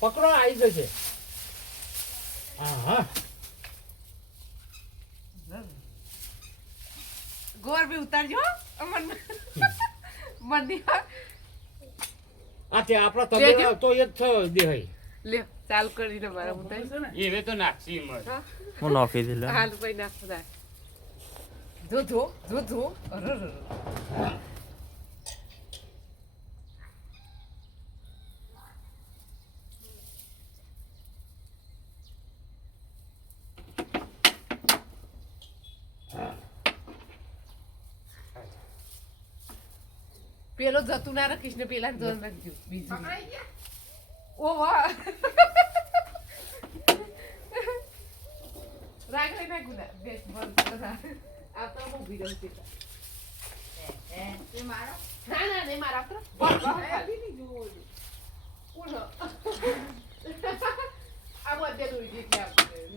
પકડો આવી જશે હા હા ગોર બી ઉતારજો અમન મંદી આ તે આપણા તબેલા તો એ જ થયો દેહાઈ લે ચાલ કરીને મારા ઉતારી એવે તો નાખશી મત હું નાખી દીધું હાલ પઈ નાખો દા જો અરર પેલો જતું ના રાખીશ ને પેલા જોન રાખજો બીજું ઓ વાહ રાગ લઈ ના ગુના બેસ બંધ આ તો હું ભી રહું છું એ મારો ના નહીં મારા તો બસ ની જો ઉનો આ બધે દોઈ દે કે આપણે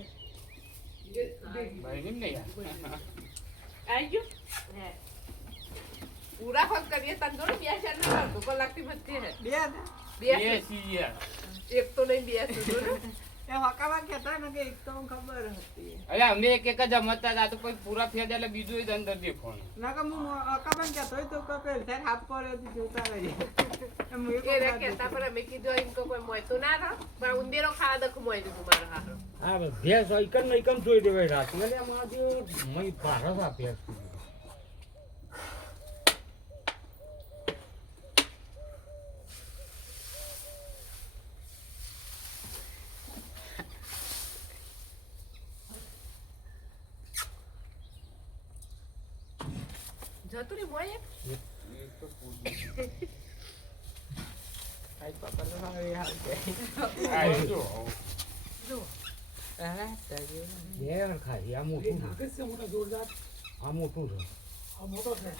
ભાઈ નિમ નહીં આજો હે પૂરા ફોન કરીએ તંદુર બે ચાર ના કરતો કલાકથી મત છે બે સીયા એક તો નહીં બે સુધો એ હકાવા કહેતા ને કે એક તો ખબર હતી અરે અમે એક જ જમતા હતા તો કોઈ પૂરા ફેર એટલે બીજું જ અંદર દેખોણ ના કે હું હકાવા કહેતો હોય તો કપેલ થાય હાથ પડ્યો તો જોતા રહી એમ એક કે રે કેતા પર અમે કીધું ઇનકો કોઈ મોય તો ના રહો પણ ઉંદેરો ખાવા દખ મોય દે તમારો હારો હા ભેંસ એકન એકન જોઈ દેવાય રાત એટલે આમાં જે મય ભારત આ ભેંસ જતું રે મોય આઈ પાપા તો હવે હાલ કે જો જો આલા તાજે બે ખાઈ આ મોટું છે કેસે મોટા જોરદાર આ મોટું છે આ મોટો છે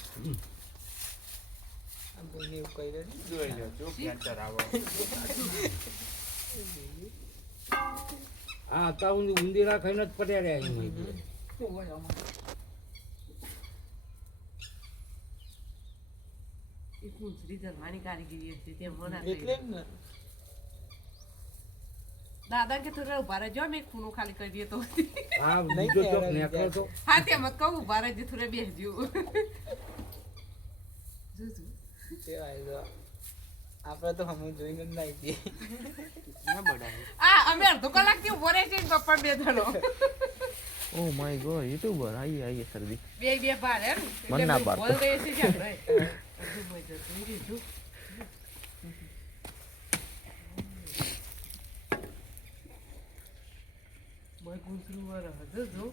આ બોલી કઈ રે જોઈ લો જો ફેર ચરાવો આ તા ઉંદીરા ખાઈને જ પડ્યા રહ્યા અહીં તો હોય આમાં એ કુંચરી જરવાની કારીગીરી હતી તે મના એટલે જ ને દાદા કે થોડા ઉભા રહેજો મેં ખૂણો ખાલી કરી દઈએ તો આ બીજો ચોક નેકળો તો હા તે મત કહું ઉભા રહેજો થોડા બેસજો તે આઈ આપણે તો હમ જોઈને જ નાઈ દઈએ ના બડાય આ અમે અડધો કલાક થી ઉભો રહે છે પપ્પા બે ધણો ઓ માય ગોડ યુટ્યુબર આઈએ સરદી બે બાર હે મન ના પાડતો. બોલ રહે છે જાન રે હજુ મજો તું જો મોય કુંસરું વર હજુ જો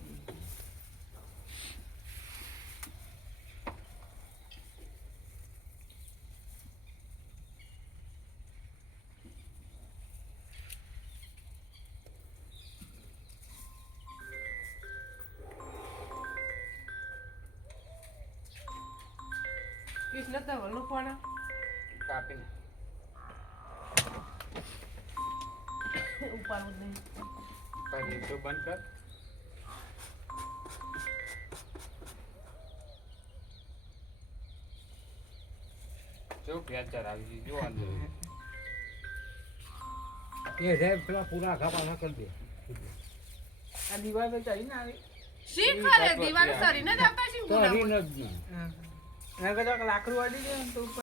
કૃષ્ણ ધવલનો ફોન કાપીને ઉપાડવું નહીં પછી તો બંધ કર જો ફેર ચરાવી જો અંદર એ રે પેલા પૂરા આખા પાછા કરી દે આ દીવાલ તો ચડી ના આવી શી કરે દીવાલ સરીને જ આવતા શી તો ગુના હરીને જ નહીં હા કદાચ લાકડું વાળી જાય ને તો